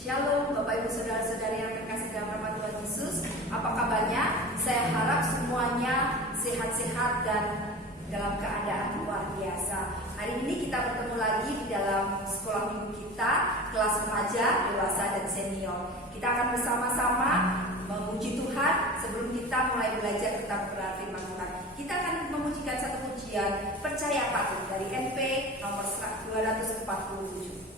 Shalom Bapak Ibu Saudara-saudari yang terkasih dalam nama Tuhan Yesus. Apa kabarnya? Saya harap semuanya sehat-sehat dan dalam keadaan luar biasa. Hari ini kita bertemu lagi di dalam sekolah minggu kita, kelas remaja, dewasa, dan senior. Kita akan bersama-sama memuji Tuhan sebelum kita mulai belajar tentang kebenaran firman Tuhan. Kita akan memujikan satu pujian Percaya Patut dari NP nomor 247.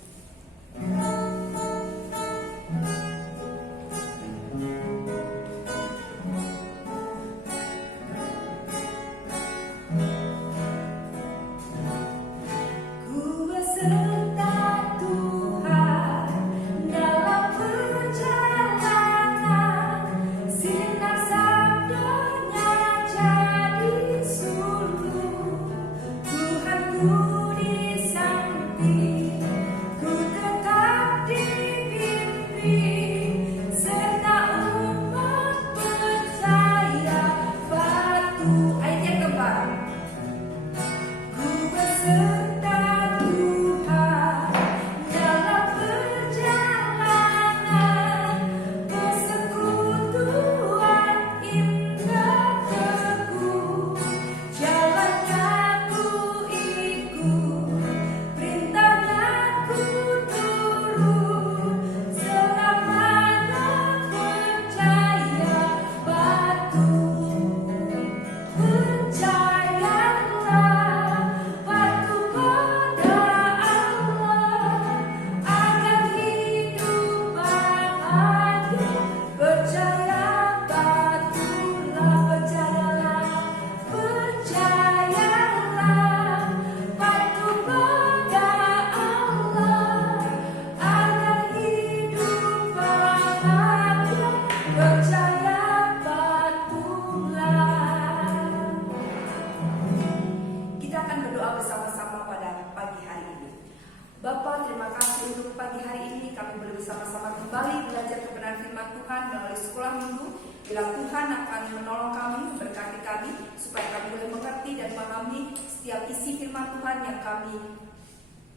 Bapak, terima kasih untuk pagi hari ini kami boleh bersama-sama kembali belajar kebenaran firman Tuhan melalui sekolah minggu. Bila Tuhan akan menolong kami, memberkati kami, supaya kami boleh mengerti dan memahami setiap isi firman Tuhan yang kami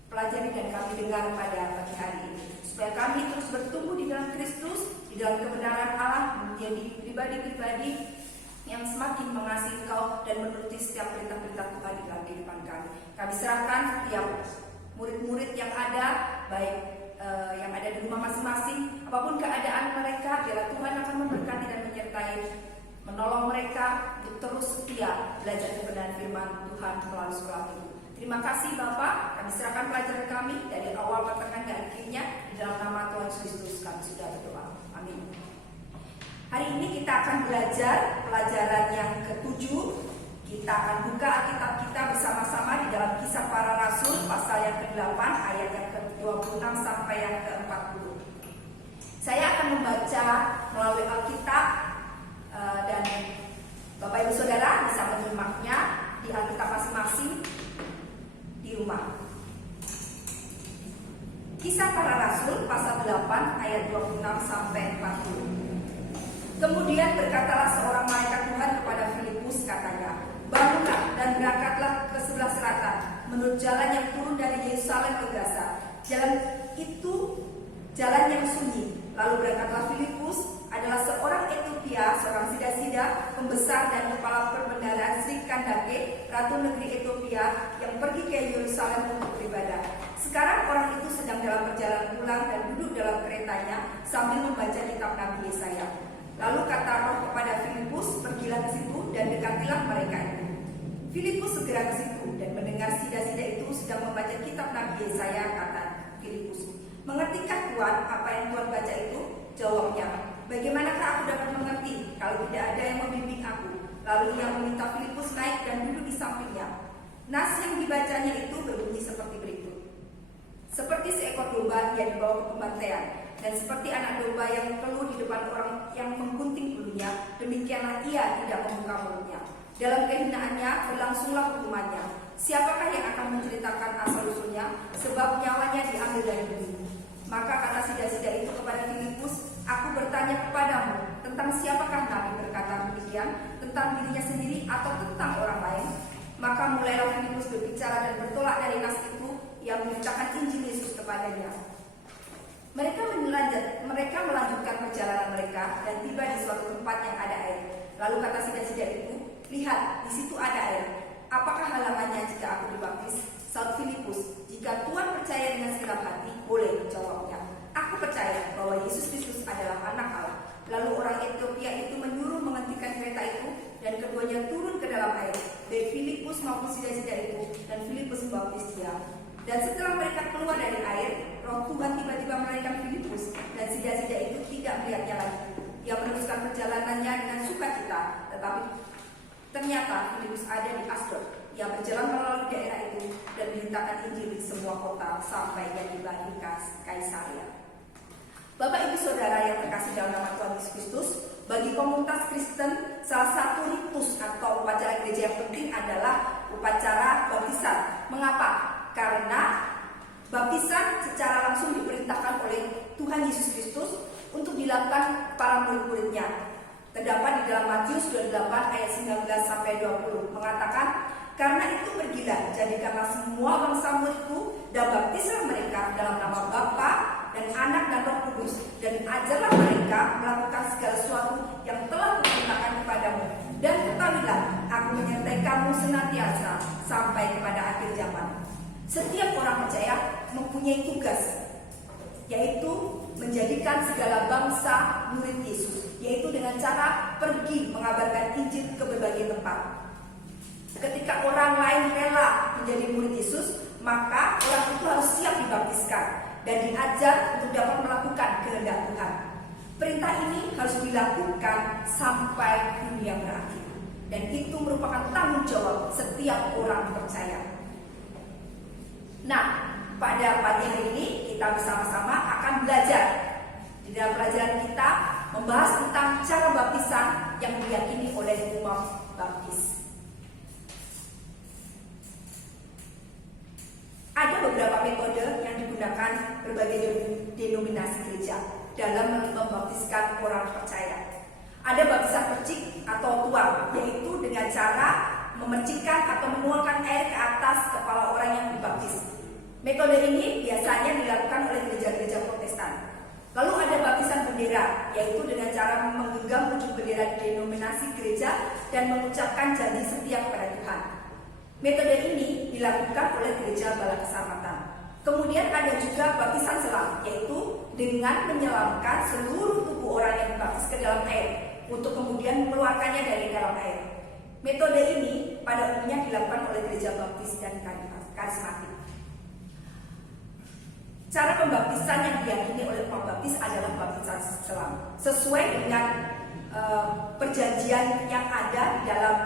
pelajari dan kami dengar pada pagi hari ini. Supaya kami terus bertumbuh di dalam Kristus, di dalam kebenaran Allah, menjadi pribadi-pribadi yang semakin mengasihi Engkau dan menuruti setiap perintah-perintah Tuhan di dalam kehidupan kami. Kami serahkan setiap murid-murid yang ada, baik yang ada di rumah masing-masing, apapun keadaan mereka, biarlah Tuhan akan memberkati dan menyertai, menolong mereka untuk terus setia belajar kebenaran firman Tuhan melalui sekolah minggu. Terima kasih Bapak, kami serahkan pelajaran kami dari awal pertengahan dan akhirnya di dalam nama Tuhan Kristus kami sudah berdoa. Amin. Hari ini kita akan belajar pelajaran yang ke-7. Kita akan buka Alkitab kita bersama-sama di dalam Kisah Para Rasul pasal yang ke-8 ayat yang ke-26 sampai yang ke-40. Saya akan membaca melalui Alkitab dan Bapak Ibu Saudara bisa menyimaknya di Alkitab masing-masing di rumah. Kisah Para Rasul pasal 8 ayat 26 sampai 40. Kemudian berkatalah seorang malaikat Tuhan kepada Filipus, katanya, "Bangunlah dan berangkatlah ke sebelah selatan, menurut jalan yang turun dari Yerusalem ke Gaza. Jalan itu jalan yang sunyi." Lalu berangkatlah Filipus, adalah seorang Etiopia, seorang sida-sida, pembesar dan kepala perbendaharaan Sri Kandake, ratu negeri Etiopia, yang pergi ke Yerusalem untuk beribadah. Sekarang orang itu sedang dalam perjalanan pulang dan duduk dalam keretanya sambil membaca kitab Nabi Yesaya. Lalu kata Roh kepada Filipus, "Pergilah ke situ dan dekatilah mereka itu." Filipus segera ke situ dan mendengar sida-sida itu sedang membaca kitab Nabi Yesaya. Kata Filipus, "Mengertikah Tuhan apa yang Tuhan baca itu?" Jawabnya, "Bagaimanakah aku dapat mengerti kalau tidak ada yang membimbing aku?" Lalu ia meminta Filipus naik dan duduk di sampingnya. Nas yang dibacanya itu berbunyi seperti berikut. "Seperti seekor domba ia dibawa ke pembantaian, dan seperti anak domba yang keluh di depan orang yang menggunting bulunya, demikianlah ia tidak membuka mulutnya. Dalam kehinaannya berlangsunglah hukumannya. Siapakah yang akan menceritakan asal-usulnya? Sebab nyawanya diambil dari bumi." Maka kata sida-sida itu kepada Filipus, "Aku bertanya kepadamu, tentang siapakah Nabi berkata demikian? Tentang dirinya sendiri atau tentang orang lain?" Maka mulailah Filipus berbicara dan bertolak dari nas itu yang memberitakan Injil Yesus kepadanya. Mereka menelanjak mereka dan tiba di suatu tempat yang ada air. Lalu kata sida-sida itu, lihat, di situ ada air. Apakah halangannya jika aku dibaptis? Saud Filipus, jika Tuhan percaya dengan segenap hati, boleh, jawabnya. Aku percaya bahwa Yesus Kristus adalah anak Allah. Lalu orang Ethiopia itu menyuruh menghentikan kereta itu dan keduanya turun ke dalam air. Baik Filipus maupun sida-sida itu, dan Filipus membaptis dia. Dan setelah mereka keluar dari air, Roh Tuhan tiba-tiba melarikan Filipus dan sida-sida itu tidak melihatnya lagi. Ia meneruskan perjalanannya dengan sukacita, tetapi ternyata Filipus ada di Asdod. Ia berjalan melalui daerah itu dan memberitakan Injil di semua kota sampai ia tiba di Kaisaria. Bapak Ibu Saudara yang terkasih dalam nama Tuhan Yesus Kristus, bagi komunitas Kristen, salah satu ritus atau upacara gereja yang penting adalah upacara baptisan. Mengapa? Karena baptisan secara langsung diperintahkan oleh Tuhan Yesus Kristus untuk dilakukan para murid-muridnya. Terdapat di dalam Matius 28 ayat 19 sampai 20 mengatakan, karena itu pergilah, jadikanlah semua bangsa muridku dan baptislah mereka dalam nama Bapa dan Anak dan Roh Kudus, dan ajarlah mereka melakukan segala sesuatu yang telah kuperintahkan kepadamu. Dan ketahuilah, aku menyertai kamu senantiasa sampai kepada akhir zaman. Setiap orang percaya mempunyai tugas, yaitu menjadikan segala bangsa murid Yesus, yaitu dengan cara pergi mengabarkan Injil ke berbagai tempat. Ketika orang lain rela menjadi murid Yesus, maka orang itu harus siap dibaptiskan dan diajar untuk dapat melakukan kehendak Tuhan. Perintah ini harus dilakukan sampai dunia berakhir, dan itu merupakan tanggung jawab setiap orang percaya. Nah, pada pagi hari ini kita bersama-sama akan belajar. Di dalam pelajaran kita membahas tentang cara baptisan yang diyakini oleh umat baptis. Ada beberapa metode yang digunakan berbagai denominasi gereja dalam membaptiskan orang percaya. Ada baptisan percik atau tuang, yaitu dengan cara memercikkan atau menuangkan air ke atas kepala orang yang dibaptis. Metode ini biasanya dilakukan oleh gereja-gereja Protestan. Lalu ada baptisan bendera, yaitu dengan cara menggenggam ujung bendera denominasi gereja dan mengucapkan janji setia kepada Tuhan. Metode ini dilakukan oleh gereja Bala Keselamatan. Kemudian ada juga baptisan selam, yaitu dengan menyelamkan seluruh tubuh orang yang dibaptis ke dalam air untuk kemudian mengeluarkannya dari dalam air. Metode ini pada umumnya dilakukan oleh gereja baptis dan karismatik. Cara pembaptisan yang diyakini oleh umat baptis adalah baptisan selam, sesuai dengan perjanjian yang ada di dalam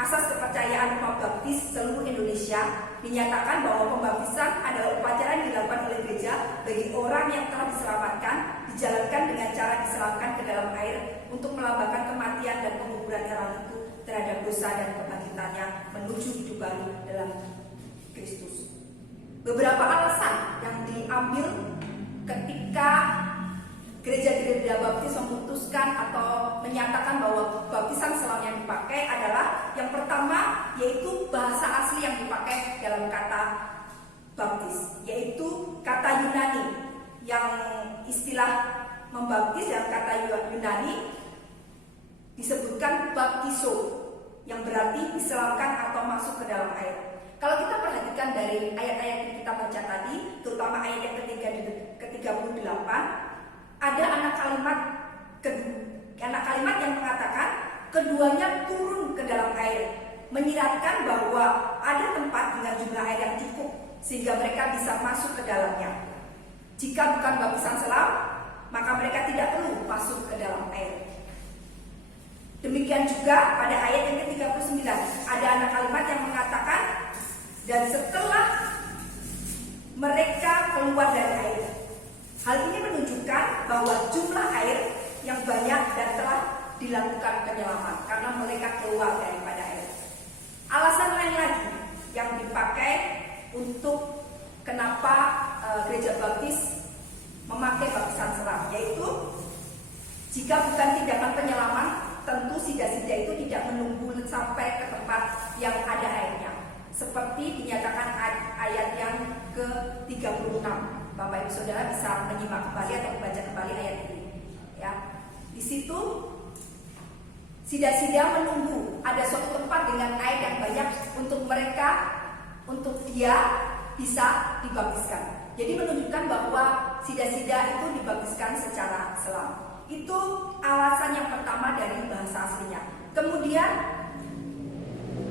asas kepercayaan umat baptis seluruh Indonesia. Dinyatakan bahwa pembaptisan adalah upacara yang dilakukan oleh gereja bagi orang yang telah diselamatkan, dijalankan dengan cara diselamkan ke dalam air untuk melambangkan kematian dan penguburan orang itu terhadap dosa dan kebangkitannya menuju hidup baru dalam Kristus. Beberapa alasan yang diambil ketika gereja-gereja baptis memutuskan atau menyatakan bahwa baptisan selam yang dipakai adalah yang pertama, yaitu bahasa asli yang dipakai dalam kata baptis, yaitu kata Yunani. Yang istilah membaptis dalam kata Yunani disebutkan baptiso, yang berarti diselamkan atau masuk ke dalam air. Kalau kita perhatikan dari ayat-ayat yang kita baca tadi, terutama ayat yang ke-38, ada anak kalimat yang mengatakan keduanya turun ke dalam air, menyiratkan bahwa ada tempat dengan jumlah air yang cukup sehingga mereka bisa masuk ke dalamnya. Jika bukan baptisan selam, maka mereka tidak perlu masuk ke dalam air. Demikian juga pada ayat yang ke-39, ada anak kalimat yang mengatakan, dan setelah mereka keluar dari air. Hal ini menunjukkan bahwa jumlah air yang banyak dan telah dilakukan penyelaman karena mereka keluar daripada air. Alasan lain lagi yang dipakai untuk kenapa gereja baptis memakai baptisan selam, yaitu jika bukan tindakan penyelaman, tentu sida-sida itu tidak menunggu sampai ke tempat yang ada airnya, seperti dinyatakan ayat yang ke-36. Bapak Ibu Saudara bisa menyimak kembali atau membaca kembali ayat ini, ya. Sida-sida menunggu ada suatu tempat dengan air yang banyak untuk dia bisa dibaptiskan. Jadi menunjukkan bahwa sida-sida itu dibaptiskan secara selam. Itu alasan yang pertama dari bahasa aslinya. Kemudian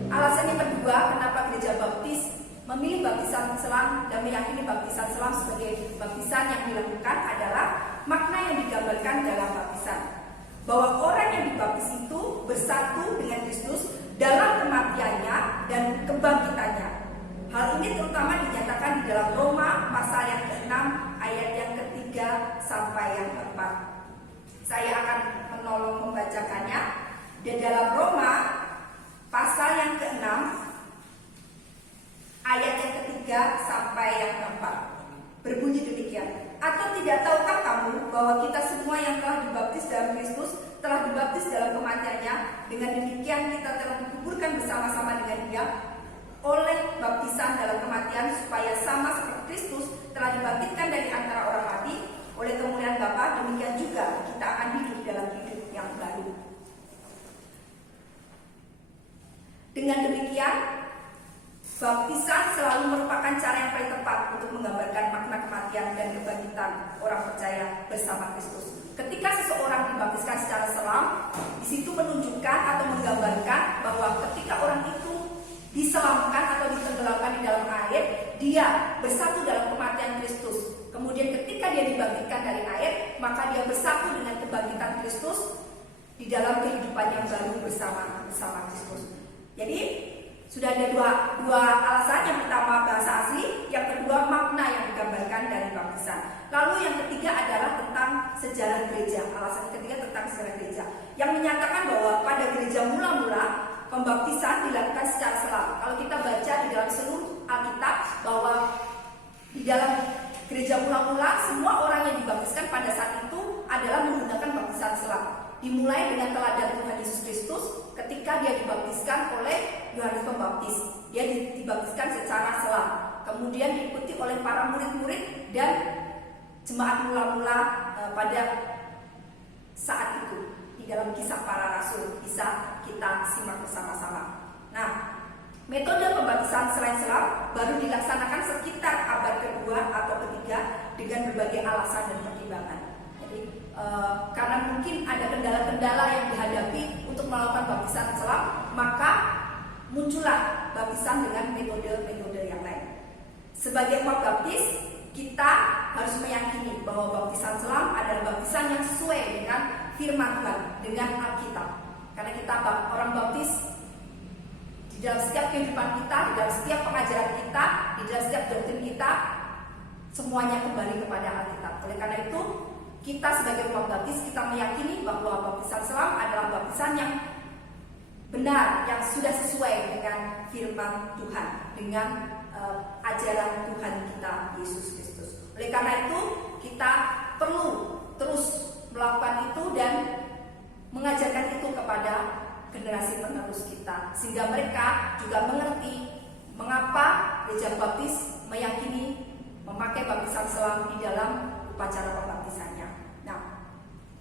alasan yang kedua, kenapa gereja baptis memilih baptisan selam dan meyakini baptisan selam sebagai baptisan yang dilakukan adalah makna yang digambarkan dalam baptisan. Bahwa orang yang dibaptis itu bersatu dengan Kristus dalam kematiannya dan kebangkitannya. Hal ini terutama dinyatakan di dalam Roma pasal yang ke-6 ayat yang ke-3 sampai yang ke-4. Saya akan menolong membacakannya. Di dalam Roma pasal yang ke-6 ayat yang ke-3 sampai yang ke-4 berbunyi demikian. Atau tidak tahukah kamu bahwa kita semua yang telah dibaptis dalam Kristus telah dibaptis dalam kematiannya, dengan demikian kita telah dikuburkan bersama-sama dengan Dia oleh baptisan dalam kematian, supaya sama seperti Kristus telah dibangkitkan dari antara orang mati oleh kemuliaan Bapa, demikian juga kita akan hidup dalam hidup yang baru. Dengan demikian, baptisan selalu merupakan cara yang paling tepat untuk menggambarkan makna kematian dan kebangkitan orang percaya bersama Kristus. Ketika seseorang dibaptiskan secara selam, di situ menunjukkan atau menggambarkan bahwa ketika orang itu diselamkan atau ditenggelamkan di dalam air, dia bersatu dalam kematian Kristus. Kemudian ketika dia dibangkitkan dari air, maka dia bersatu dengan kebangkitan Kristus di dalam kehidupan yang baru bersama Kristus. Jadi sudah ada dua alasan. Yang pertama bahasa asli, yang kedua makna yang digambarkan dari baptisan. Lalu yang ketiga adalah tentang sejarah gereja. Alasan ketiga tentang sejarah gereja, yang menyatakan bahwa pada gereja mula-mula pembaptisan dilakukan secara selam. Kalau kita baca di dalam seluruh Alkitab, bahwa di dalam gereja mula-mula semua orang yang dibaptiskan pada saat itu adalah menggunakan baptisan selam. Dimulai dengan teladan Tuhan Yesus Kristus ketika dia dibaptiskan oleh Yohanes Pembaptis. Dia dibaptiskan secara selam. Kemudian diikuti oleh para murid-murid dan jemaat mula-mula pada saat itu. Di dalam Kisah Para Rasul bisa kita simak bersama-sama. Nah, metode pembaptisan selain selam baru dilaksanakan sekitar abad kedua atau ketiga dengan berbagai alasan dan pertimbangan. Jadi karena mungkin ada kendala-kendala yang dihadapi untuk melakukan baptisan selam, maka muncullah baptisan dengan metode-metode yang lain. Sebagai umat baptis, kita harus meyakini bahwa baptisan selam adalah baptisan yang sesuai dengan firman Tuhan, dengan Alkitab. Karena kita orang baptis di dalam setiap kehidupan kita, di dalam setiap pengajaran kita, di dalam setiap doktrin kita, semuanya kembali kepada Alkitab. Oleh karena itu, kita sebagai umat baptis, kita meyakini bahwa baptisan selam adalah baptisan yang benar, yang sudah sesuai dengan firman Tuhan, dengan ajaran Tuhan kita Yesus Kristus. Oleh karena itu, kita perlu terus melakukan itu dan mengajarkan itu kepada generasi penerus kita, sehingga mereka juga mengerti mengapa gereja baptis meyakini memakai baptisan selam di dalam upacara pembaptisannya. Nah,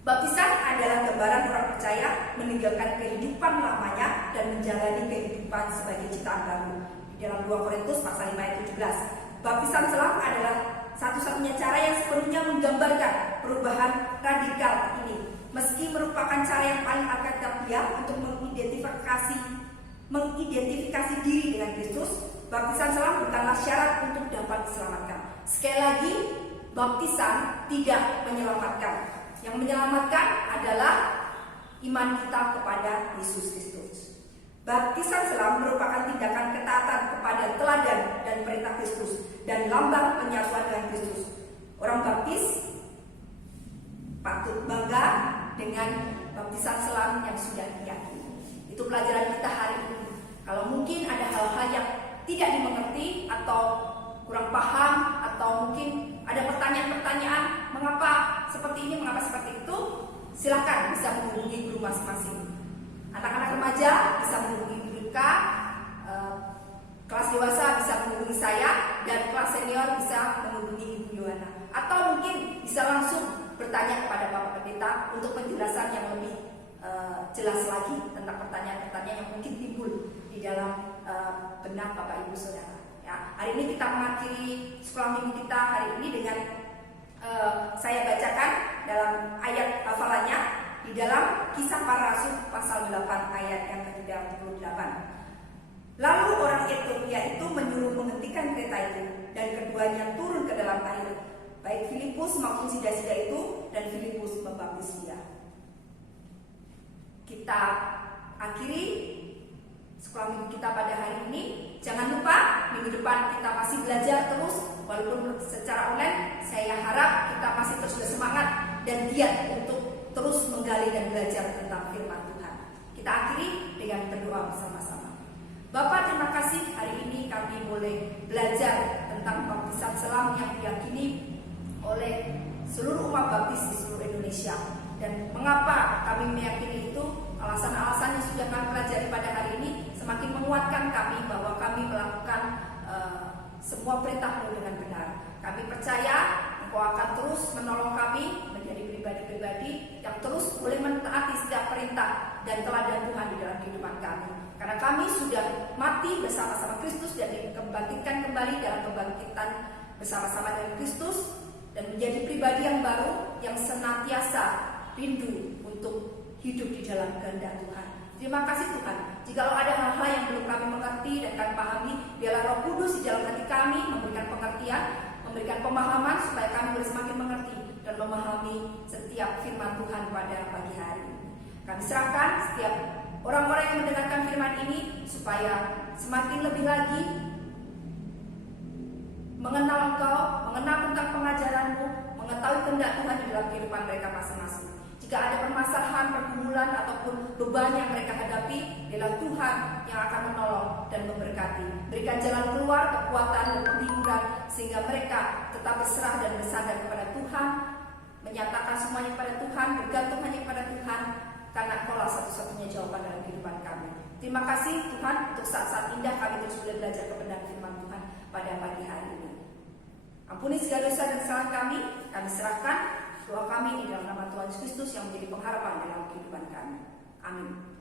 baptisan adalah gambaran orang percaya meninggalkan kehidupan lamanya dan menjalani kehidupan sebagai ciptaan baru. Di dalam 2 Korintus pasal 5 ayat 17, baptisan selam adalah satu-satunya cara yang sepenuhnya menggambarkan perubahan radikal ini. Meski merupakan cara yang paling alkitabiah untuk mengidentifikasi diri dengan Kristus, baptisan selam bukanlah syarat untuk dapat diselamatkan. Sekali lagi, baptisan tidak menyelamatkan. Yang menyelamatkan adalah iman kita kepada Yesus Kristus. Baptisan selam merupakan tindakan ketaatan kepada teladan dan perintah Kristus dan lambang penyatuan dengan Kristus. Orang baptis patut bangga dengan baptisan selam yang sudah diyakini. Itu pelajaran kita hari ini. Kalau mungkin ada hal-hal yang tidak dimengerti atau kurang paham, atau mungkin ada pertanyaan-pertanyaan mengapa seperti ini, mengapa seperti itu, silakan bisa menghubungi guru masing-masing. Anak-anak remaja bisa menghubungi Ibu Rika, kelas dewasa bisa menghubungi saya, dan kelas senior bisa menghubungi Ibu Yohana. Atau mungkin bisa langsung bertanya kepada Bapak Pendeta untuk penjelasan yang lebih jelas lagi tentang pertanyaan-pertanyaan yang mungkin timbul di dalam benak Bapak Ibu Saudara. Ya, hari ini kita mengakhiri sekolah minggu kita hari ini dengan saya bacakan dalam ayat hafalannya di dalam Kisah Para Rasul pasal 8 ayat yang ke-38. Lalu orang Etiopia itu menyuruh menghentikan kereta itu, dan keduanya turun ke dalam air, baik Filipus maupun sida-sida itu, dan Filipus membaptis dia. Kita akhiri sekolah minggu kita pada hari ini. Jangan lupa minggu depan kita masih belajar terus, walaupun secara online. Saya harap kita masih terus bersemangat dan giat untuk terus menggali dan belajar tentang firman Tuhan. Kita akhiri dengan berdoa bersama-sama. Bapak, terima kasih hari ini kami boleh belajar tentang baptisan selam yang diyakini oleh seluruh umat baptis di seluruh Indonesia. Dan mengapa kami meyakini itu, alasan-alasan yang sudah kami pelajari pada hari ini semakin menguatkan kami bahwa kami melakukan semua perintah-Mu dengan benar. Kami percaya Engkau akan terus menolong kami menjadi pribadi-pribadi yang terus boleh mentaati setiap perintah dan teladan Tuhan di dalam kehidupan kami. Karena kami sudah mati bersama-sama Kristus dan dikembangkitkan kembali dalam kebangkitan bersama-sama dengan Kristus, dan menjadi pribadi yang baru yang senantiasa rindu untuk hidup di dalam kehendak Tuhan. Terima kasih Tuhan. Jikalau ada hal-hal yang belum kami mengerti dan kami pahami, biarlah Roh Kudus di dalam hati kami memberikan pengertian, memberikan pemahaman supaya kami boleh semakin mengerti dan memahami setiap firman Tuhan pada pagi hari ini. Kami serahkan setiap orang-orang yang mendengarkan firman ini supaya semakin lebih lagi mengenal Engkau, mengenal tentang pengajaran-Mu, mengetahui kehendak Tuhan di dalam kehidupan mereka masing-masing. Jika ada permasalahan, pergumulan ataupun beban yang mereka hadapi, biarlah Tuhan yang akan menolong dan memberkati. Berikan jalan keluar, kekuatan dan penghiburan sehingga mereka tetap berserah dan bersandar kepada Tuhan, menyatakan semuanya kepada Tuhan, bergantung hanya kepada Tuhan, karena Engkaulah satu-satunya jawaban dalam kehidupan kami. Terima kasih Tuhan untuk saat-saat indah kami terus boleh belajar kebenaran firman Tuhan pada pagi hari ini. Ampuni segala dosa dan kesalahan kami serahkan doa kami di dalam nama Tuhan Yesus Kristus yang menjadi pengharapan dalam kehidupan kami. Amin.